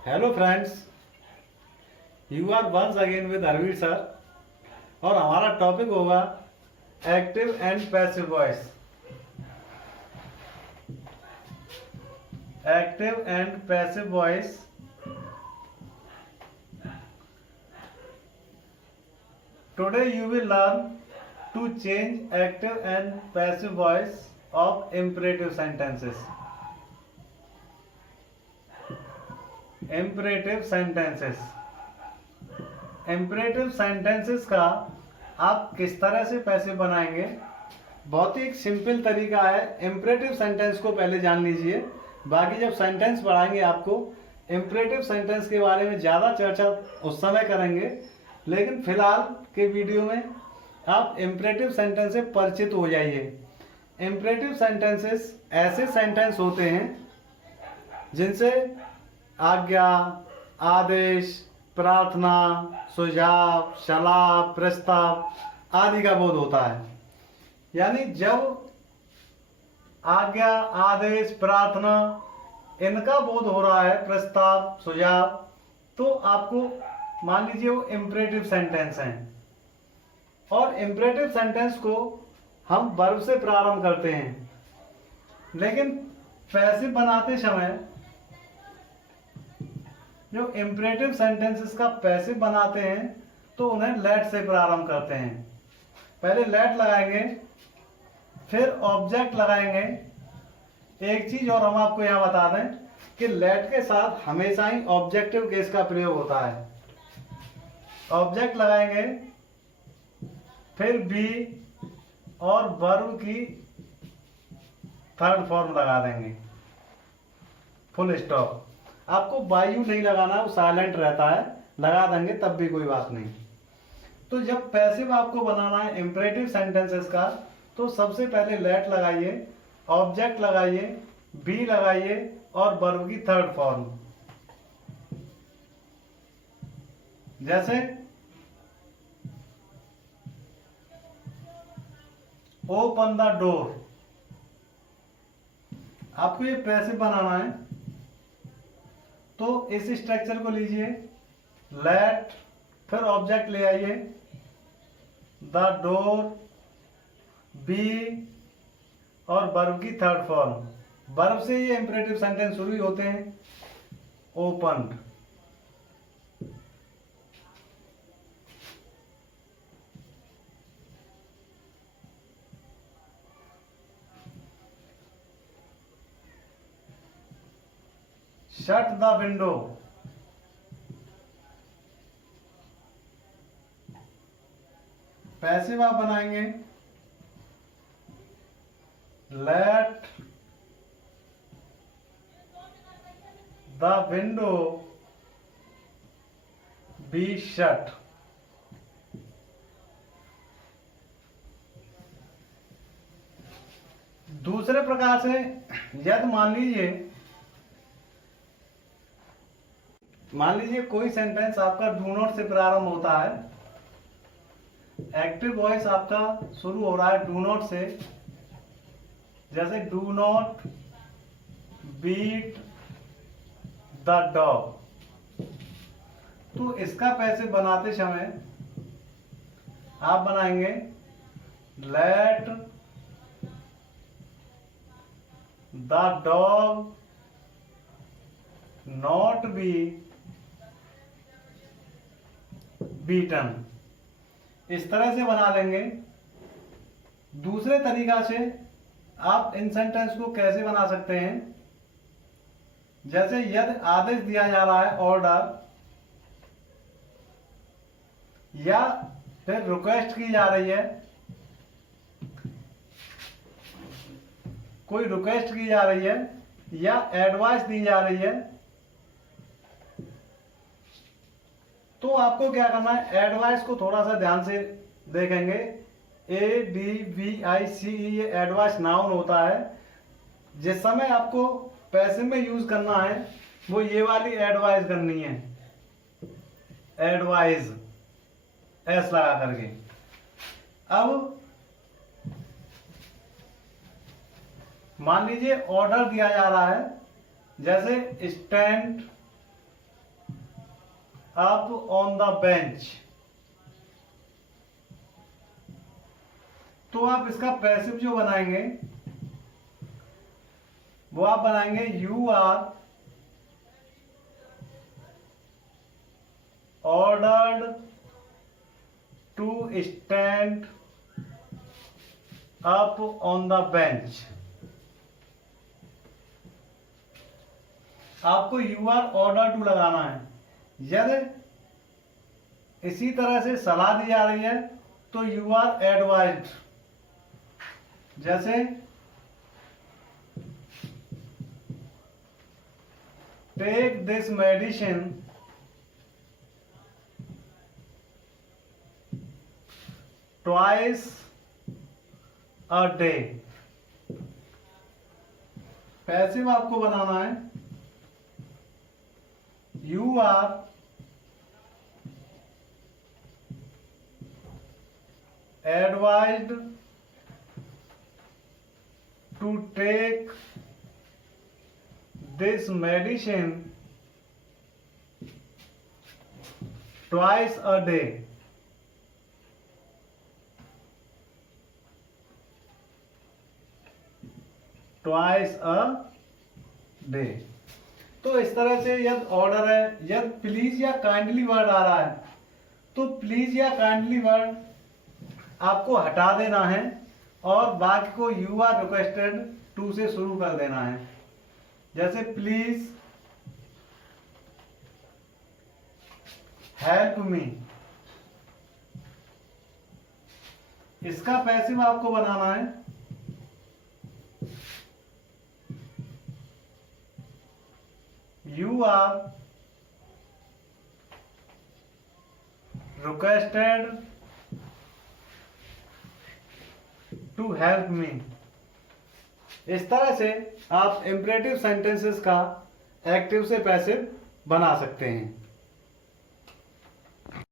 Hello friends, you are once again with Arvind sir और हमारा topic होगा active and passive voice. Active and passive voice today you will learn to change active and passive voice of imperative sentences. Imperative sentences imperative sentences का आप किस तरह से passive बनाएंगे, बहुत ही एक सिंपल तरीका है। इम्परेटिव सेंटेंस को पहले जान लीजिए, बाकी जब सेंटेंस पढ़ाएंगे आपको इम्परेटिव सेंटेंस के बारे में ज़्यादा चर्चा उस समय करेंगे, लेकिन फिलहाल के वीडियो में आप इम्परेटिव सेंटेंस से परिचित हो जाइए। इम्परेटिव सेंटेंसेस ऐसे सेंटेंस होते हैं जिनसे आज्ञा, आदेश, प्रार्थना, सुझाव, सलाह, प्रस्ताव आदि का बोध होता है। यानी जब आज्ञा, आदेश, प्रार्थना इनका बोध हो रहा है, प्रस्ताव, सुझाव, तो आपको मान लीजिए वो इम्परेटिव सेंटेंस हैं। और इम्परेटिव सेंटेंस को हम वर्ब से प्रारंभ करते हैं, लेकिन पैसिव बनाते समय जो इम्परेटिव सेंटेंसेस का पैसिव बनाते हैं तो उन्हें लेट से प्रारंभ करते हैं। पहले लेट लगाएंगे, फिर ऑब्जेक्ट लगाएंगे। एक चीज और हम आपको यहाँ बता दें कि लेट के साथ हमेशा ही ऑब्जेक्टिव केस का प्रयोग होता है। ऑब्जेक्ट लगाएंगे, फिर बी और वर्ब की थर्ड फॉर्म लगा देंगे, फुल स्टॉप। आपको वायु नहीं लगाना, वो साइलेंट रहता है, लगा देंगे तब भी कोई बात नहीं। तो जब पैसिव आपको बनाना है इम्परेटिव सेंटेंसेस का, तो सबसे पहले लेट लगाइए, ऑब्जेक्ट लगाइए, बी लगाइए और वर्ब की थर्ड फॉर्म। जैसे ओपन द डोर, आपको ये पैसिव बनाना है तो इस स्ट्रक्चर को लीजिए, लेट, फिर ऑब्जेक्ट ले आइए, द डोर, बी और वर्ब की थर्ड फॉर्म। वर्ब से ये इंपरेटिव सेंटेंस शुरू होते हैं, open. Shut the window, passive आप बनाएंगे, let the window be shut. दूसरे प्रकार से यदि मान लीजिए कोई सेंटेंस आपका डू नॉट से प्रारंभ होता है, एक्टिव वॉइस आपका शुरू हो रहा है डू नॉट से। जैसे do not beat the dog, तो इसका पैसिव बनाते समय आप बनाएंगे let the dog not be beaten. इस तरह से बना लेंगे। दूसरे तरीका से आप इन सेंटेंस को कैसे बना सकते हैं, जैसे यदि आदेश दिया जा रहा है, ऑर्डर, या फिर रिक्वेस्ट की जा रही है, कोई रिक्वेस्ट की जा रही है या एडवाइस दी जा रही है, तो आपको क्या करना है, एडवाइस को थोड़ा सा ध्यान से देखेंगे। ADVICE ये एडवाइस नाउन होता है। जिस समय आपको पैसिव में यूज करना है वो ये वाली एडवाइस करनी है, एडवाइस, एस लगा करके। अब मान लीजिए ऑर्डर दिया जा रहा है, जैसे stand up on the bench. तो आप इसका पैसिव जो बनाएंगे वो आप बनाएंगे you are ordered to stand up on the bench. आपको यू आर ऑर्डर टू लगाना है। यदि इसी तरह से सलाह दी जा रही है तो यू आर एडवाइज्ड, जैसे take this medicine twice a day. Passive आपको बनाना है you are advised to take this medicine twice a day। Twice a day. तो इस तरह से यदि ऑर्डर है, यदि प्लीज या काइंडली वर्ड आ रहा है तो प्लीज या काइंडली वर्ड आपको हटा देना है और वाक्य को यू आर रिक्वेस्टेड टू से शुरू कर देना है। जैसे प्लीज हेल्प मी। इसका पैसिव आपको बनाना है you are requested to help me. इस तरह से आप इंपरेटिव सेंटेंसेस का एक्टिव से पैसिव बना सकते हैं।